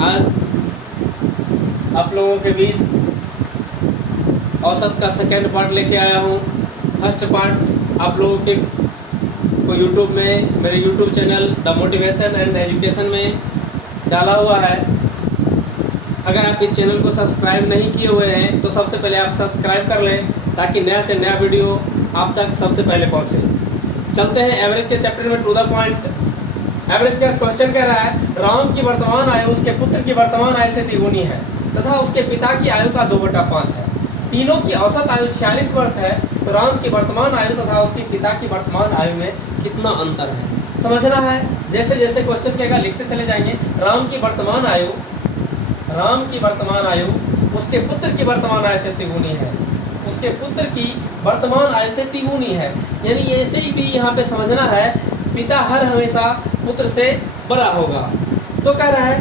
आज आप लोगों के बीच औसत का सेकेंड पार्ट लेके आया हूँ। फर्स्ट पार्ट आप लोगों के को यूट्यूब में, मेरे YouTube channel the motivation and education में डाला हुआ है। अगर आप इस चैनल को सब्सक्राइब नहीं किए हुए हैं तो सबसे पहले आप सब्सक्राइब कर लें, ताकि नया से नया वीडियो आप तक सबसे पहले पहुंचे। चलते हैं एवरेज के चैप्टर में, टू द पॉइंट। एवरेज का क्वेश्चन कह रहा है, राम की वर्तमान आयु उसके पुत्र की वर्तमान आयु से तिगुनी है तथा उसके पिता की आयु का 2/5 है। तीनों की औसत आयु 46 वर्ष है, तो राम की वर्तमान आयु तथा उसके पिता की वर्तमान आयु में कितना अंतर है, समझना है। जैसे जैसे क्वेश्चन कहेगा लिखते चले जाएंगे। राम की वर्तमान आयु उसके पुत्र की वर्तमान आयु से तिगुनी है, उसके पुत्र की वर्तमान आयु से तिगुनी है। यानी ऐसे ही भी यहाँ पे समझना है, पिता हर हमेशा पुत्र से बड़ा होगा। तो कह रहा है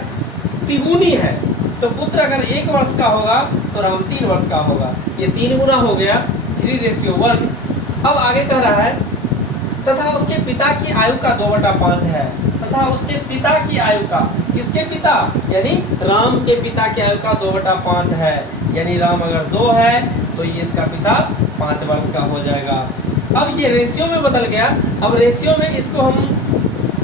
तिगुनी है, तो पुत्र अगर 1 वर्ष का होगा तो राम 3 वर्ष का होगा। ये 3 गुना हो गया, 3:1। अब आगे कह रहा है तथा उसके पिता की आयु का 2/5 है, तथा उसके पिता की आयु का, किसके पिता यानी राम के पिता की आयु का 2/5 है। यानी राम अगर 2 है तो ये इसका पिता 5 वर्ष का हो जाएगा। अब ये रेशियो में बदल गया। अब रेशियो में इसको हम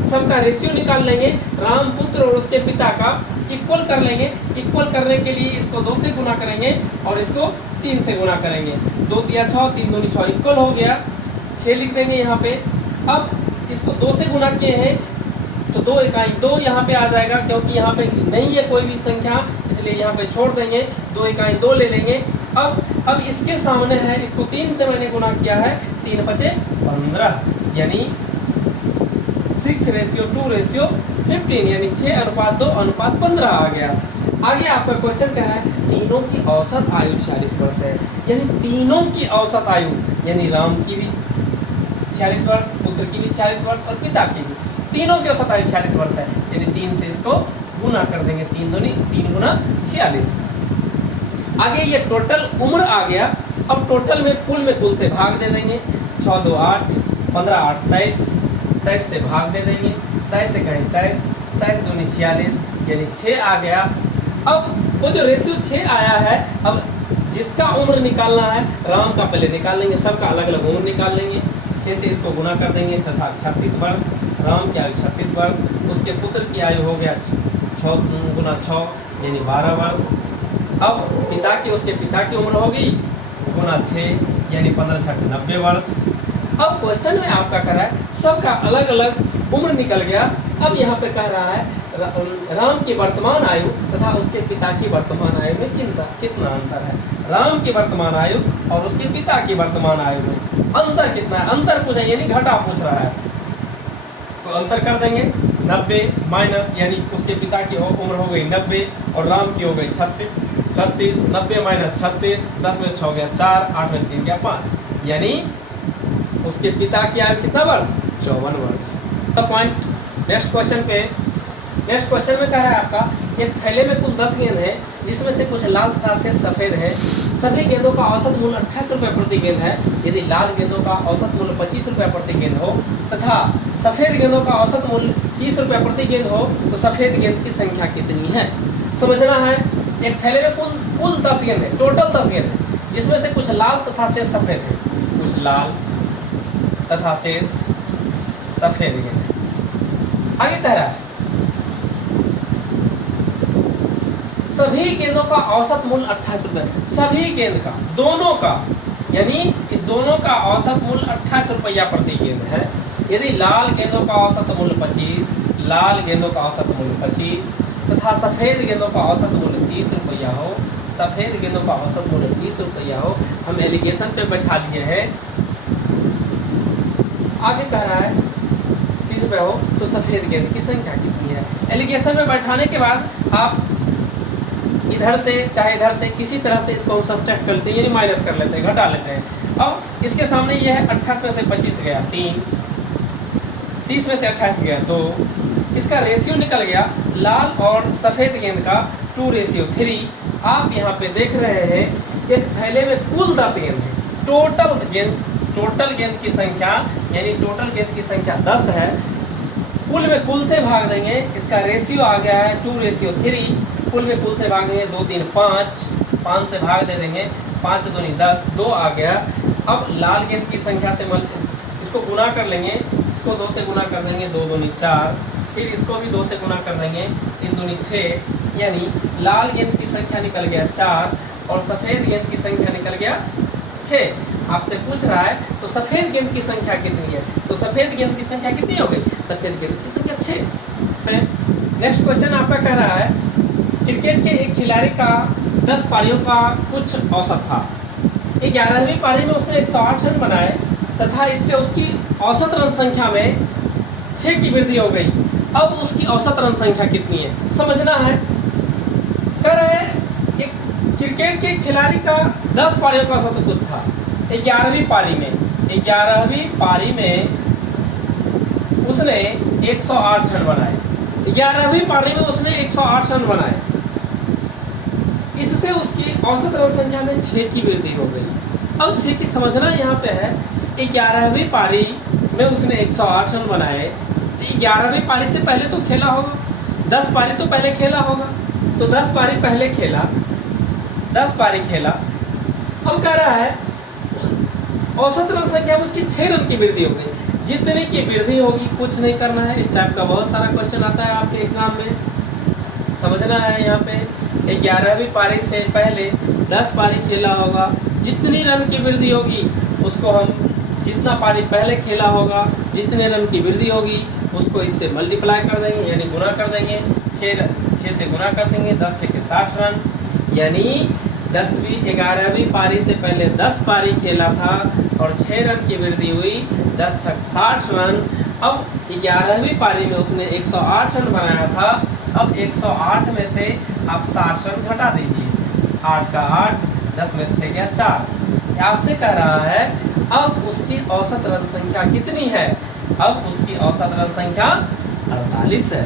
सबका रेशियो निकाल लेंगे, राम पुत्र और उसके पिता का इक्वल कर लेंगे। इक्वल करने के लिए इसको 2 से गुना करेंगे और इसको 3 से गुना करेंगे। 2 तिया 6, 3 दूनी 6, इक्वल हो गया। 6 लिख देंगे यहाँ पे। अब इसको 2 से गुना किए हैं तो 2 इकाई 2 यहाँ पे आ जाएगा, क्योंकि यहाँ पे नहीं है कोई भी संख्या, इसलिए यहाँ पे छोड़ देंगे। 2 इकाई 2 ले लेंगे। अब इसके सामने है, इसको 3 से मैंने गुना किया है, 3×5 = 15, यानी 6:2:15, यानी 6:2:15 आ गया। आगे आपका क्वेश्चन कह रहा है तीनों की औसत आयु 46 वर्ष है, यानी तीनों की औसत आयु, यानी राम की भी 46 वर्ष, पुत्र की भी 46 वर्ष और पिता की भी, तीनों की औसत आयु 46 वर्ष है। यानी 3 से इसको गुना कर देंगे, 3 दूनी 3 गुना 46। आगे ये टोटल उम्र आ गया। अब टोटल में कुल से भाग दे देंगे। 6 2 8, 15 8 23, 23 से भाग दे देंगे। 23 से कहीं 23, 23 दूनी 46, यानी 6 आ गया। अब वो जो रेशियो 6 आया है, अब जिसका उम्र निकालना है, राम का पहले निकाल लेंगे, सबका अलग अलग उम्र निकाल लेंगे। 6 से इसको गुना कर देंगे, 36 वर्ष, राम की आयु 36 वर्ष, उसके पुत्र की आयु हो गया 6 गुना 6, यानी 12 वर्ष। अब उसके पिता की उम्र होगी गुना 6, यानी 15×6 = 90 वर्ष। अब क्वेश्चन में आपका कह रहा है सबका अलग अलग उम्र निकल गया। अब यहाँ पे कह रहा है राम की वर्तमान आयु तथा उसके पिता की वर्तमान आयु में कितना अंतर है। राम की वर्तमान आयु और उसके पिता की वर्तमान आयु में अंतर कितना है, अंतर पूछा यानी घटा पूछ रहा है। तो अंतर कर देंगे, 90 माइनस, यानी उसके पिता की उम्र हो गई 90 और राम की हो गई 36। 90 माइनस 36, 10 में 6 गया 4, 8 में 3 गया 5, यानी उसके पिता की आयु कितना वर्ष, 54 वर्ष। तो पॉइंट नेक्स्ट क्वेश्चन में कह रहा है आपका एक थैले में कुल 10 गेंद है, जिसमें से कुछ लाल तथा शेष सफ़ेद है। सभी गेंदों का औसत मूल्य 28 रुपये प्रति गेंद है। यदि लाल गेंदों का औसत मूल्य 25 रुपये प्रति गेंद हो तथा सफ़ेद गेंदों का औसत मूल्य 30 रुपये प्रति गेंद हो, तो सफ़ेद गेंद की संख्या कितनी है, समझना है। एक थैले में कुल 10 गेंद है, टोटल 10 गेंद है, जिसमें से कुछ लाल तथा शेष सफ़ेद है, कुछ लाल तथा शेष सफ़ेद गेंद है। आगे कह रहा है सभी गेंदों का औसत मूल्य 28 रुपये, सभी गेंद का, दोनों का, यानी इस दोनों का औसत मूल्य 28 रुपया प्रति गेंद है। यदि लाल गेंदों का औसत मूल्य 25, लाल गेंदों का औसत मूल्य 25 तथा सफ़ेद गेंदों का औसत मूल्य 30 रुपया हो, सफ़ेद गेंदों का औसत मूल्य 30 रुपया हो, हम एलिगेशन पे बैठा लिए हैं। आगे कह रहा है 30 रुपये हो तो सफ़ेद गेंद की संख्या कितनी है। एलिगेशन में बैठाने के बाद आप इधर से चाहे इधर से किसी तरह से इसको हम सब्ट्रैक्ट करते हैं, यानी माइनस कर लेते हैं, घटा लेते हैं। अब इसके सामने ये है 28 में से 25 गया 3, 30 में से 28 गया 2, इसका रेशियो निकल गया। लाल और सफ़ेद गेंद का 2:3। आप यहाँ पे देख रहे हैं एक थैले में कुल 10 गेंद है, टोटल गेंद की संख्या, यानी टोटल गेंद की संख्या 10 है। कुल में कुल से भाग देंगे, इसका रेशियो आ गया है 2:3। कुल में कुल से भाग देंगे 2 3 5, 5 से भाग दे देंगे, 5 दूनी 10, 2 आ गया। अब लाल गेंद की संख्या से इसको गुना कर लेंगे, इसको 2 से गुना कर देंगे, 2 दूनी 4, फिर इसको भी 2 से गुना कर देंगे, 3 दूनी 6, यानी लाल गेंद की संख्या निकल गया 4 और सफ़ेद गेंद की संख्या निकल गया 6। आपसे पूछ रहा है तो सफ़ेद गेंद की संख्या कितनी है, तो सफ़ेद गेंद की संख्या कितनी हो गई, सफ़ेद गेंद की संख्या 6। नेक्स्ट क्वेश्चन आपका कह रहा है क्रिकेट के एक खिलाड़ी का 10 पारियों का कुछ औसत था। 11वीं पारी में उसने 108 रन बनाए तथा इससे उसकी औसत रन संख्या में 6 की वृद्धि हो गई। अब उसकी औसत रन संख्या कितनी है समझना है। कह रहे हैं एक क्रिकेट के खिलाड़ी का 10 पारियों का औसत कुछ था। 11वीं पारी में उसने 108 रन बनाए। 11वीं पारी में उसने 108 रन बनाए, इससे उसकी औसत रन संख्या में 6 की वृद्धि हो गई। अब 6 की समझना यहाँ पे है, 11वीं पारी में उसने 108 रन बनाए, तो 11वीं पारी से पहले तो खेला होगा, 10 पारी तो पहले खेला होगा, तो 10 पारी पहले खेला, 10 पारी खेला। अब कह रहा है औसत रन संख्या में उसकी 6 रन की वृद्धि हो गई। जितनी की वृद्धि होगी कुछ नहीं करना है। इस टाइप का बहुत सारा क्वेश्चन आता है आपके एग्जाम में, समझना है। यहाँ पे 11वीं पारी से पहले 10 पारी खेला होगा, जितनी रन की वृद्धि होगी उसको हम जितना पारी पहले खेला होगा जितने रन की वृद्धि होगी उसको इससे मल्टीप्लाई कर देंगे, यानी गुना कर देंगे। 6 से गुना कर देंगे, 10 6 के 60 रन, यानी 11वीं पारी से पहले 10 पारी खेला था और 6 रन की वृद्धि हुई, 10 छक 60 रन। अब 11वीं पारी में उसने 108 रन बनाया था। अब 108 में से आप 60 रन घटा दीजिए, 8 का 8, 10 में से 6 गया 4। आपसे कह रहा है अब उसकी औसत रन संख्या कितनी है। अब उसकी औसत रन संख्या 48 है।